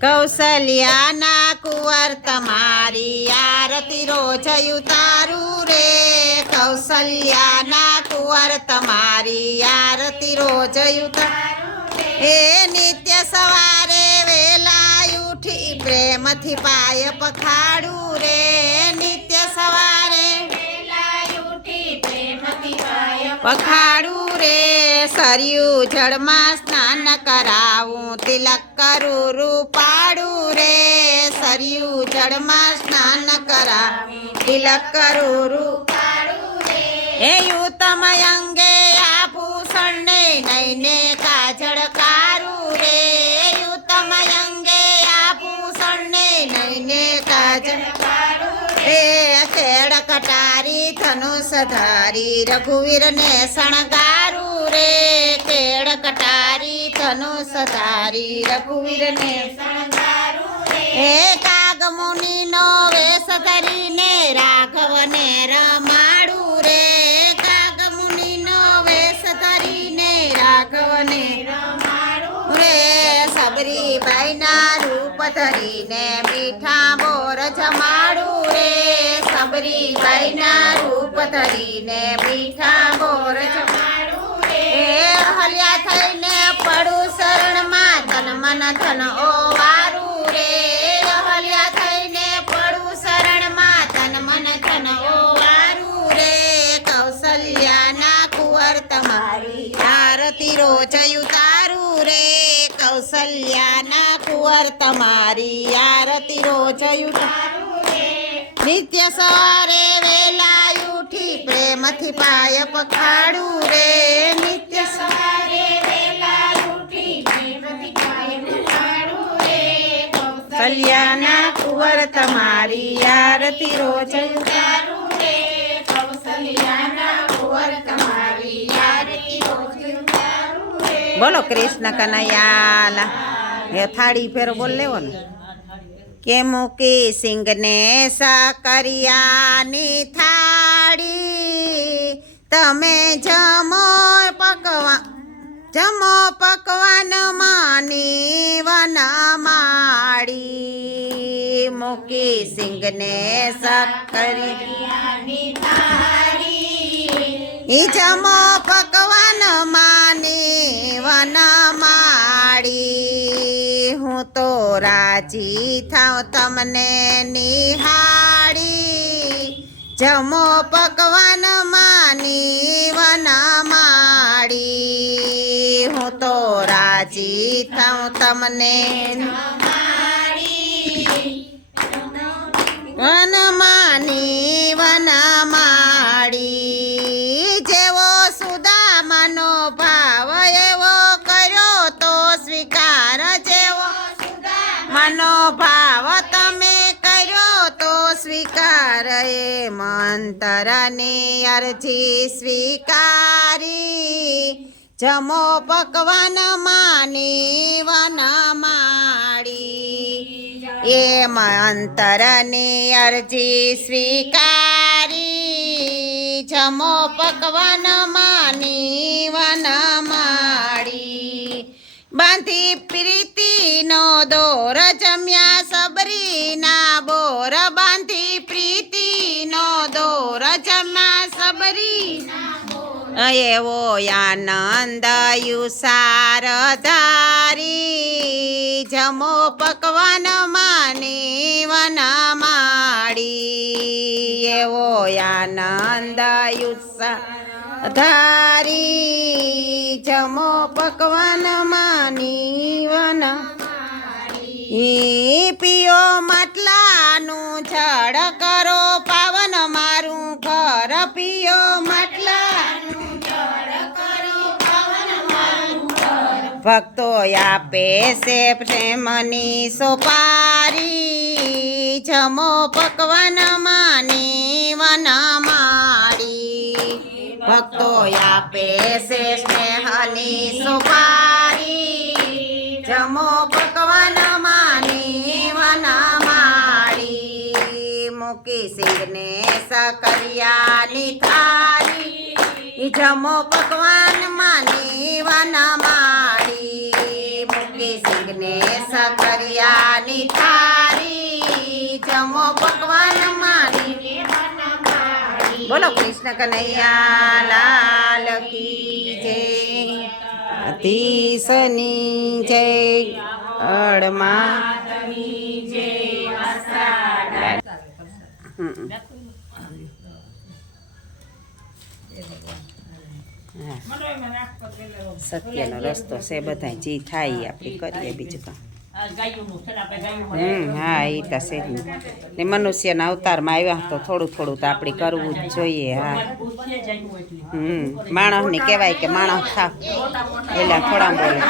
કૌશલ્યાના કુંવર તમારી આરતી રોજ ઉતારું રે કૌશલ્યાના કુંવર તમારી આરતી રોજ ઉતારું એ નિત્ય સવારે વેલા ઉઠી પ્રેમથી પાય પખાડું રે નિત્ય સવારે પખાડું રે સરયુ જળમાં સ્નાન કરાવું તિલક કરું રૂપાડું રે સરયુ જળમાં સ્નાન કરાવું તિલક કરું રૂપાડું રે હે યુતમ અંગે આભૂષણ ને નયને કાજળ કારું રે યુતમ અંગે આભૂષણ ને નયને કાજળ રે ખેડ કટારી ધનુષ ધારી રઘુવીર ને શણગારું રે ખેડ કટારી ધનુષ ધારી રઘુવીર ને શણગારું રે હે કાગ મુનિ નો વેશ ધરીને રાઘવ ને રમાડું રે કાગ મુનિ નો વેશ ધરીને રાઘવ ને રમાડું રે સબરીબાઈ ના રૂપ ધરીને મીઠા બોર જમાડું રે સબરીબાઈ ના રૂપ ધરીને મીઠા બોર જમાડું રે હલ્યા થઈને પડું શરણમાં તન મન ધન ઓવારું રે હલ્યા થઈને પડું શરણમાં તન મન ધન ઓવારું રે કૌશલ્યાના કુંવર તમારી આરતી રોજ ઉતારું રે કૌશલ્યાના કુંવર તમારી આરતી રોજ ઉતારું રે નિત્ય સવારે વેલા ઉઠી પ્રેમથી પાય પખાડું રે નિત્ય સવારે વેલા ઉઠી પ્રેમથી પાય પખાડું રે કૌશલ્યાના કુંવર તમારી આરતી રોજ ઉતારું રે કૌશલ્યાના કુંવર તમારી આરતી રોજ ઉતારું રે બોલો કૃષ્ણ કનૈયાલા એ થાળી ફેરો બોલ લેવો ને કે મૂકી સિંગને સાકરિયાની થાળી તમે જમો પકવાન માની વનમાળી મૂકી સિંગને સાકરિયાની થાળી જમો પકવાન માની વનમાળી હું તો રાજી થાઉં તમને નિહાળી જમો પકવાન માની વનમાળી હું તો રાજી થાઉં તમને વનમાની વનમાળી જેવો સુદામાનો ભાવ એવો કર્યો તો સ્વીકાર જેવો મનોભાવ તમે કર્યો તો સ્વીકાર એ મંતરની અરજી સ્વીકારી જમો પકવાન માની વનમાળી એ મંતરની અરજી સ્વીકારી જમો પકવાન માની વનમાળી બાંધી પ્રીતિનો દોર જમ્યા સબરીના બોર બાંધી પ્રીતિનો દોર જમ્યા સબરીના એવો આનંદ યુસાર ધારી જમો પકવાન માની વનમાળી એવો આનંદ યુસાર ધારી જમો પકવાન માની વનમાળી પીઓ માટલાનું જળ કરો પાવન મારું ઘર પીઓ માટલાનું જળ કરો પાવન મારું ઘર ભક્તો આપે છે પ્રેમની સોપારી જમો પકવાન માની વનમાળી ભક્તો આપે છે સ્નેહની સુપારી જમો પકવાન માની વનમાળી મૂકી સિંગને સકરિયાની થાળી જમો પકવાન માની વનમાળી મૂકી વિઘ્નેશ કરિયાની થાળી જમો ભગવાન માની બોલો કૃષ્ણ કનૈયા લાલ કી જય અતિશની જય અડમાં સત્યનો રસ્તો છે બધા જે થાય આપણે કરીએ બીજું કામ હા એ તો છે જ ને મનુષ્યના અવતારમાં આવ્યા તો થોડું થોડું તો આપણે કરવું જ જોઈએ હા માણસને કહેવાય કે માણસ થાવ એટલે થોડા બોલે